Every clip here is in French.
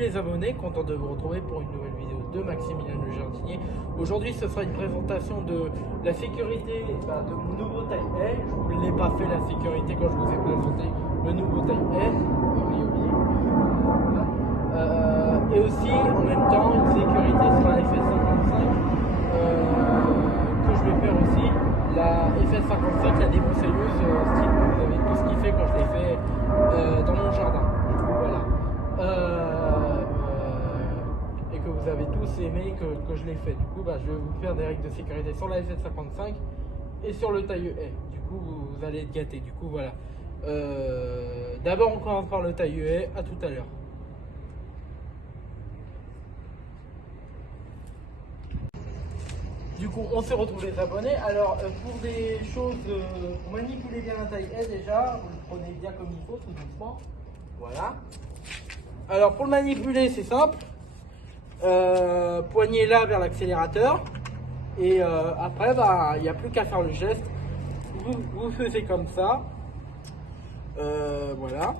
les abonnés, content de vous retrouver pour une nouvelle vidéo de Maximilien le Jardinier. Aujourd'hui ce sera une présentation de la sécurité de mon nouveau taille A. Je ne vous l'ai pas fait la sécurité quand je vous ai présenté le nouveau taille A. Et aussi en même temps une sécurité sur la FS55 que je vais faire aussi. La FS55, la débroussailleuse style, vous avez tout ce qu'il fait quand je l'ai fait dans mon jardin. Voilà. Et que vous avez tous aimé que je l'ai fait. Du coup, je vais vous faire des règles de sécurité sur la FS55 et sur le taille A. Du coup, vous allez être gâtés. Du coup, voilà. D'abord, on commence par le taille A. À tout à l'heure. Du coup, on se retrouve les abonnés. Alors, pour des choses, pour manipuler bien la taille A déjà, vous le prenez bien comme il faut, tout doucement. Voilà. Alors, pour le manipuler, c'est simple. Poignée là vers l'accélérateur. Et après, il n'y a plus qu'à faire le geste. Vous faisiez comme ça. Voilà.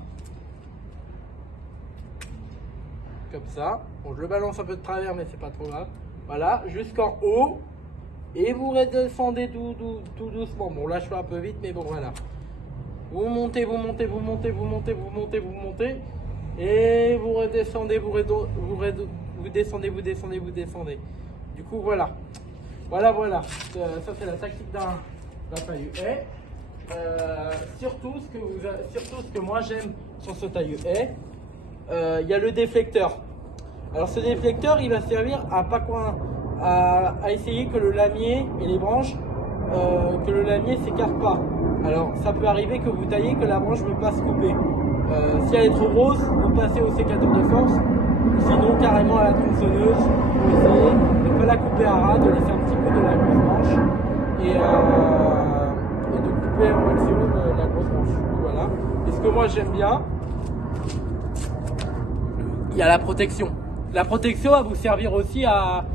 Comme ça. Bon, je le balance un peu de travers, mais c'est pas trop grave. Voilà, jusqu'en haut. Et vous redescendez tout doucement. Bon, là je fais un peu vite, mais bon, voilà. Vous montez, vous montez, vous montez, vous montez, vous montez, vous montez. Et vous redescendez, vous descendez, vous descendez, vous descendez. Du coup, voilà. Voilà. Ça, c'est la tactique d'un tailleux A. Surtout ce que moi j'aime sur ce tailleux A, il y a le déflecteur. Alors, ce déflecteur, il va servir à essayer que le lamier et les branches, que le lamier s'écarte pas. Alors ça peut arriver que vous taillez que la branche ne veut pas se couper. Si elle est trop grosse, vous passez au sécateur de force, sinon carrément à la tronçonneuse, vous essayez de ne pas la couper à ras, de laisser un petit peu de la grosse branche et de couper au maximum la grosse branche. Voilà. Et ce que moi j'aime bien, il y a la protection. La protection va vous servir aussi à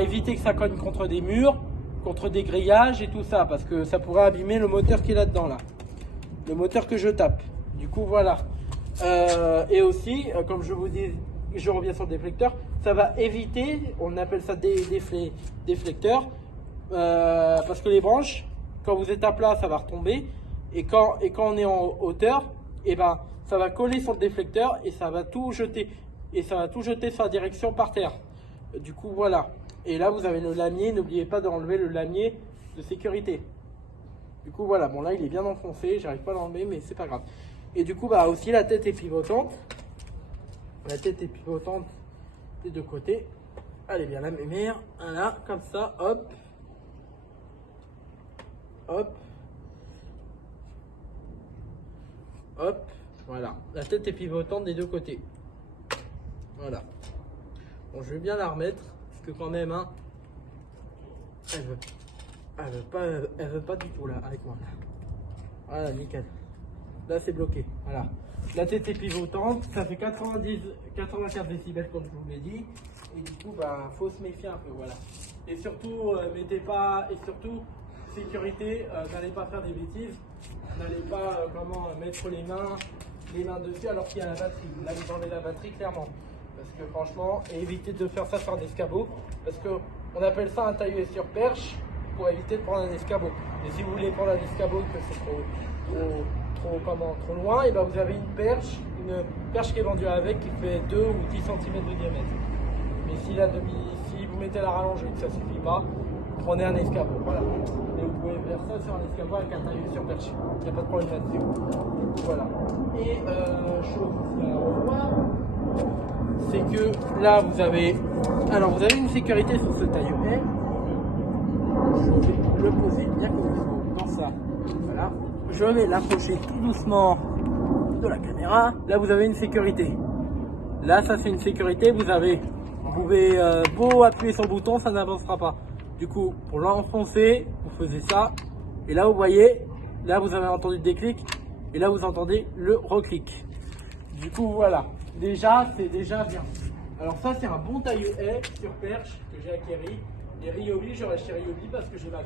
éviter que ça cogne contre des murs, contre des grillages et tout ça, parce que ça pourrait abîmer le moteur qui est là-dedans, là. Le moteur que je tape. Du coup, voilà. Et aussi, comme je vous dis, je reviens sur le déflecteur, ça va éviter, on appelle ça des déflecteurs, parce que les branches, quand vous êtes à plat, ça va retomber, et quand on est en hauteur, ça va coller sur le déflecteur et ça va tout jeter. Et ça va tout jeter sur la direction par terre. Du coup, voilà. Et là, vous avez le lamier. N'oubliez pas d'enlever le lamier de sécurité. Du coup, voilà. Bon, là, il est bien enfoncé. J'arrive pas à l'enlever, mais c'est pas grave. Et du coup, aussi, la tête est pivotante. La tête est pivotante des deux côtés. Allez, bien la mémère. Voilà, comme ça. Hop. Hop. Hop. Voilà. La tête est pivotante des deux côtés. Voilà. Bon, je vais bien la remettre parce que quand même, elle veut pas du tout là avec moi. Voilà, nickel. Là, c'est bloqué. Voilà. La tête est pivotante, ça fait 95 décibels comme je vous l'ai dit. Et du coup, faut se méfier un peu, voilà. Et surtout, sécurité, n'allez pas faire des bêtises. N'allez pas mettre les mains dessus alors qu'il y a la batterie. Là, vous enlevez la batterie clairement. Parce que franchement, évitez de faire ça sur un escabeau. Parce qu'on appelle ça un tailleur sur perche pour éviter de prendre un escabeau. Et si vous voulez prendre un escabeau que c'est trop loin, et vous avez une perche qui est vendue avec qui fait 2 ou 10 cm de diamètre. Mais si vous mettez la rallonge et que ça ne suffit pas, prenez un escabeau. Voilà. Et vous pouvez faire ça sur un escabeau avec un tailleur sur perche. Il n'y a pas de problème là-dessus. Voilà. Et chose aussi à revoir, c'est que là vous avez une sécurité sur ce tailleur A. Je vais le poser bien comme il faut dans ça. Voilà. Je vais l'approcher tout doucement de la caméra. Là vous avez une sécurité. Là ça c'est une sécurité. Vous pouvez beau appuyer sur le bouton, ça n'avancera pas. Du coup pour l'enfoncer, vous faisiez ça. Et là vous voyez, là vous avez entendu le déclic. Et là vous entendez le reclic. Du coup voilà. Déjà, c'est déjà bien. Alors ça, c'est un bon tailleux A sur perche que j'ai acquéri. Et Ryobi, je reste chez Ryobi parce que j'ai ma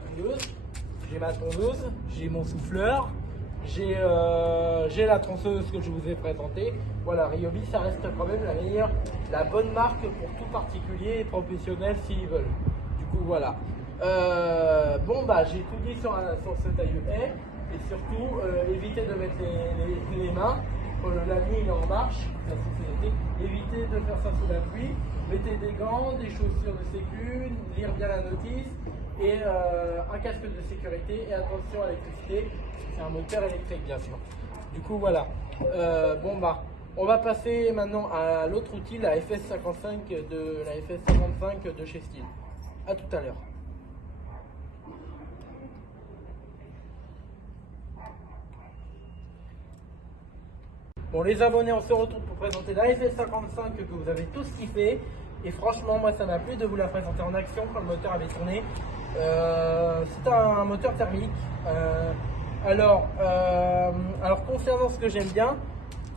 tondeuse, j'ai mon souffleur, j'ai la tronçonneuse que je vous ai présentée. Voilà, Ryobi, ça reste quand même la bonne marque pour tout particulier et professionnel s'ils veulent. Du coup, voilà. Bon, bah, j'ai tout dit sur ce taille-haie. Et surtout, évitez de mettre les mains. La nuit il est en marche, évitez de faire ça sous la pluie. Mettez des gants, des chaussures de sécu, lire bien la notice et un casque de sécurité et attention à l'électricité, c'est un moteur électrique bien sûr. Du coup voilà. Bon bah, on va passer maintenant à l'autre outil, la FS55 de chez Stihl. À tout à l'heure. Bon les abonnés, on se retrouve pour présenter la FS55 que vous avez tous kiffé. Et franchement, moi ça m'a plu de vous la présenter en action quand le moteur avait tourné. C'est un moteur thermique. Alors concernant ce que j'aime bien,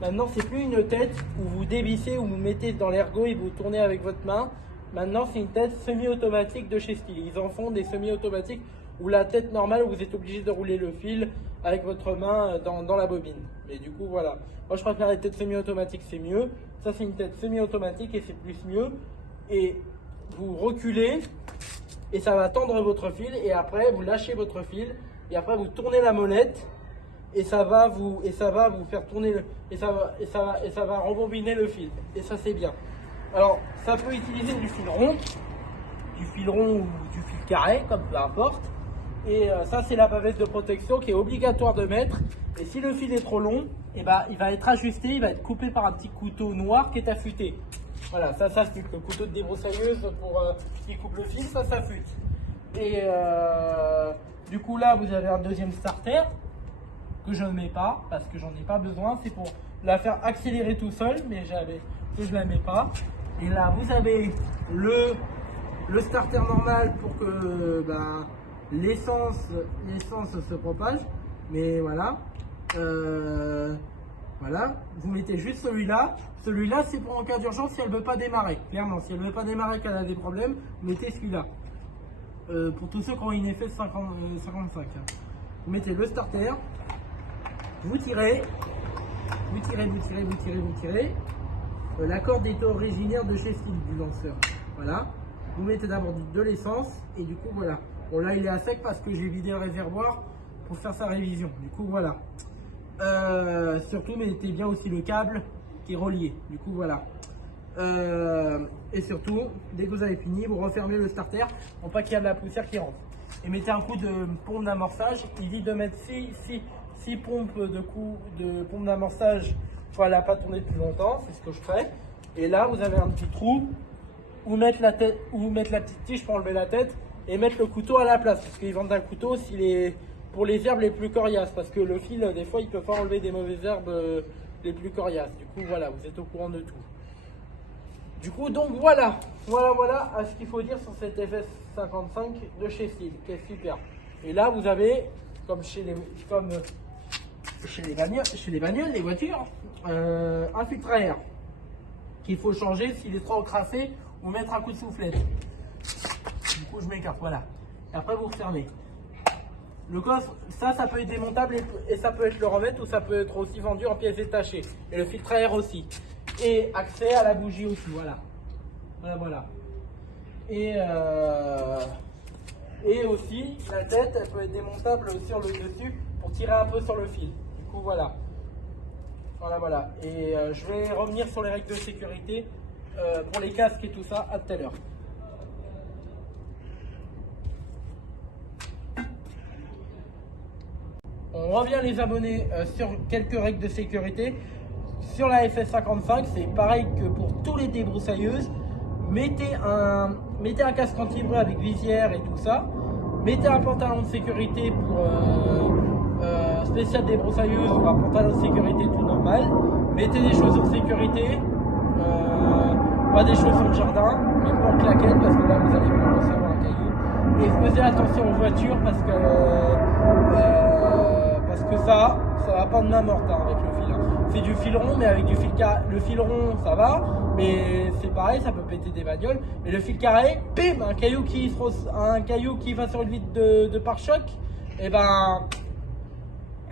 maintenant c'est plus une tête où vous dévissez, où vous mettez dans l'ergot et vous tournez avec votre main. Maintenant c'est une tête semi-automatique de chez Stihl. Ils en font des semi-automatiques ou la tête normale où vous êtes obligé de rouler le fil avec votre main dans la bobine. Mais du coup voilà, moi je préfère les têtes semi-automatiques, c'est mieux. Ça c'est une tête semi-automatique et c'est plus mieux. Et vous reculez et ça va tendre votre fil et après vous lâchez votre fil et après vous tournez la molette et ça va vous faire tourner et ça va rembobiner le fil et ça c'est bien. Alors ça peut utiliser du fil rond ou du fil carré comme peu importe. Et ça c'est la bavette de protection qui est obligatoire de mettre. Et si le fil est trop long, et ben, il va être ajusté, il va être coupé par un petit couteau noir qui est affûté. Voilà, ça s'affûte. Le couteau de débroussailleuse qui coupe le fil, ça s'affûte. Et du coup là vous avez un deuxième starter que je ne mets pas parce que j'en ai pas besoin. C'est pour la faire accélérer tout seul, mais je ne la mets pas. Et là vous avez le starter normal pour que l'essence se propage, mais voilà. Voilà, vous mettez juste celui-là. Celui-là, c'est pour en cas d'urgence si elle ne veut pas démarrer. Clairement, si elle ne veut pas démarrer, qu'elle a des problèmes, vous mettez celui-là. Pour tous ceux qui ont une FS55. Vous mettez le starter, vous tirez. La corde est originaire de chez Stihl, du lanceur. Voilà. Vous mettez d'abord de l'essence et du coup voilà. Bon là il est à sec parce que j'ai vidé le réservoir pour faire sa révision. Du coup voilà. Surtout mettez bien aussi le câble qui est relié. Du coup voilà. Et surtout, dès que vous avez fini, vous refermez le starter pour pas qu'il y ait de la poussière qui rentre. Et mettez un coup de pompe d'amorçage. Il dit de mettre 6 pompes de pompe d'amorçage pour la pas tourner plus longtemps. C'est ce que je ferai. Et là vous avez un petit trou où mettre la tête, ou mettre la petite tige pour enlever la tête et mettre le couteau à la place parce qu'ils vendent un couteau pour les herbes les plus coriaces parce que le fil des fois il peut pas enlever des mauvaises herbes les plus coriaces. Du coup voilà, vous êtes au courant de tout. Du coup donc voilà à ce qu'il faut dire sur cette FS55 de chez Stihl qui est super. Et là vous avez comme chez les bagnoles, les voitures, un filtre à air qu'il faut changer s'il est trop encrassé ou mettre un coup de soufflette. Du coup je m'écarte, voilà. Et après vous refermez. Le coffre, ça peut être démontable et ça peut être le remettre ou ça peut être aussi vendu en pièces détachées. Et le filtre à air aussi. Et accès à la bougie aussi, voilà. Voilà. Et aussi, la tête, elle peut être démontable sur le dessus pour tirer un peu sur le fil. Du coup, voilà. Voilà. Et je vais revenir sur les règles de sécurité pour les casques et tout ça à tout à l'heure. On revient les abonnés sur quelques règles de sécurité. Sur la FS55, c'est pareil que pour tous les débroussailleuses. Mettez un casque anti-bruit avec visière et tout ça. Mettez un pantalon de sécurité pour spécial débroussailleuse ou un pantalon de sécurité tout normal. Mettez des chaussures de sécurité, pas des chaussures de jardin, même pas en claquettes parce que là vous allez pouvoir recevoir un caillou. Et faisez attention aux voitures parce que ça va pas de main morte avec le fil. C'est du fil rond, mais avec du fil carré. Le fil rond, ça va, mais c'est pareil, ça peut péter des bagnoles. Mais le fil carré, bim, un caillou qui va sur une vitre de pare-choc, et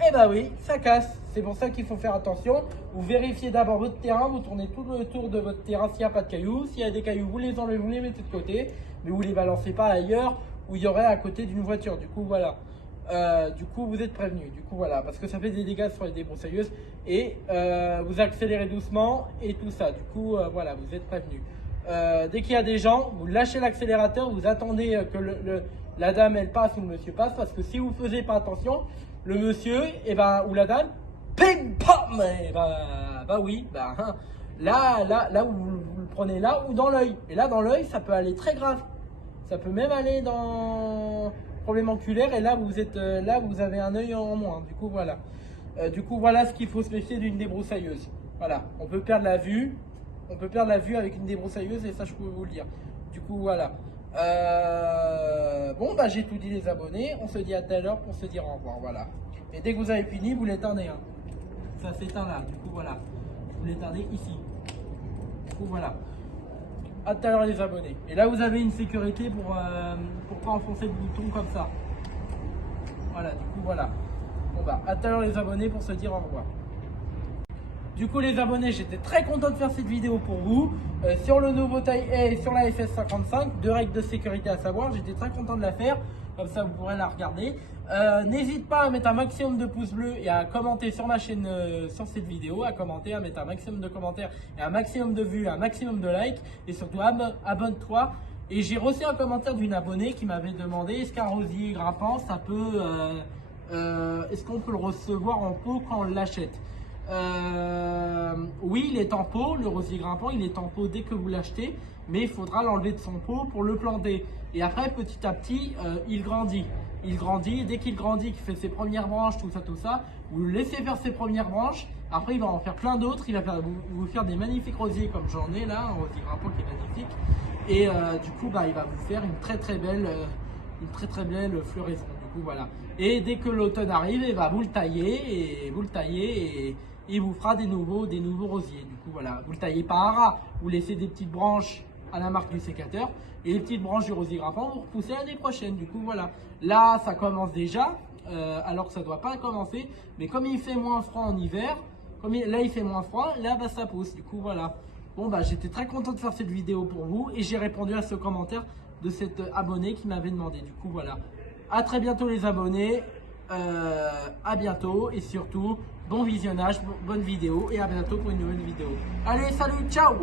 Eh bah oui, ça casse. C'est pour ça qu'il faut faire attention. Vous vérifiez d'abord votre terrain, vous tournez tout le tour de votre terrain s'il n'y a pas de cailloux. S'il y a des cailloux, vous les enlevez, vous les mettez de côté, mais vous les balancez pas ailleurs où il y aurait à côté d'une voiture. Du coup, voilà. Du coup, vous êtes prévenus. Du coup, voilà, parce que ça fait des dégâts sur les débroussailleuses et vous accélérez doucement et tout ça. Du coup, voilà, vous êtes prévenus. Dès qu'il y a des gens, vous lâchez l'accélérateur, vous attendez que la dame elle passe ou le monsieur passe, parce que si vous ne faisiez pas attention, le monsieur ou la dame, pim pam, bah oui, là vous le prenez là ou dans l'œil. Et là dans l'œil, ça peut aller très grave. Ça peut même aller dans problème oculaire et là vous avez un œil en moins. Du coup voilà ce qu'il faut se méfier d'une débroussailleuse. Voilà, on peut perdre la vue. On peut perdre la vue avec une débroussailleuse et ça je peux vous le dire. Du coup voilà. Bon bah j'ai tout dit les abonnés. On se dit à tout à l'heure pour se dire au revoir. Voilà. Et dès que vous avez fini, vous l'éteindez. Hein. Ça s'éteint là. Du coup voilà. Vous l'éteindez ici. Du coup voilà. À tout à l'heure les abonnés. Et là vous avez une sécurité pour pas enfoncer le bouton comme ça. Voilà. Du coup voilà. Bon bah à tout à l'heure les abonnés pour se dire au revoir. Du coup les abonnés, j'étais très content de faire cette vidéo pour vous sur le nouveau taille A et sur la FS55, deux règles de sécurité à savoir. J'étais très content de la faire, comme ça vous pourrez la regarder. N'hésite pas à mettre un maximum de pouces bleus et à commenter sur ma chaîne, sur cette vidéo, à mettre un maximum de commentaires et un maximum de vues, un maximum de likes et surtout abonne-toi. Et j'ai reçu un commentaire d'une abonnée qui m'avait demandé est-ce qu'un rosier grimpant, ça peut, est-ce qu'on peut le recevoir en pot quand on l'achète? Oui, il est en pot, le rosier grimpant, il est en pot dès que vous l'achetez, mais il faudra l'enlever de son pot pour le planter. Et après, petit à petit, il grandit. Il grandit, et dès qu'il grandit, qu'il fait ses premières branches, tout ça, vous le laissez faire ses premières branches. Après, il va en faire plein d'autres. Il va vous faire des magnifiques rosiers comme j'en ai là, un rosier grimpant qui est magnifique. Et du coup, il va vous faire une très très belle floraison. Du coup, voilà. Et dès que l'automne arrive, vous le taillez et il vous fera des nouveaux rosiers. Du coup, voilà, vous le taillez pas à ras, vous laissez des petites branches à la marque du sécateur et les petites branches du rosier grimpant, vous repoussez l'année prochaine. Du coup, voilà, là, ça commence déjà, alors que ça doit pas commencer, mais comme il fait moins froid en hiver, là il fait moins froid, là, ça pousse. Du coup, voilà. Bon, j'étais très content de faire cette vidéo pour vous et j'ai répondu à ce commentaire de cet abonné qui m'avait demandé. Du coup, voilà. À très bientôt les abonnés. À bientôt et surtout bon visionnage, bonne vidéo et à bientôt pour une nouvelle vidéo. Allez, salut, ciao!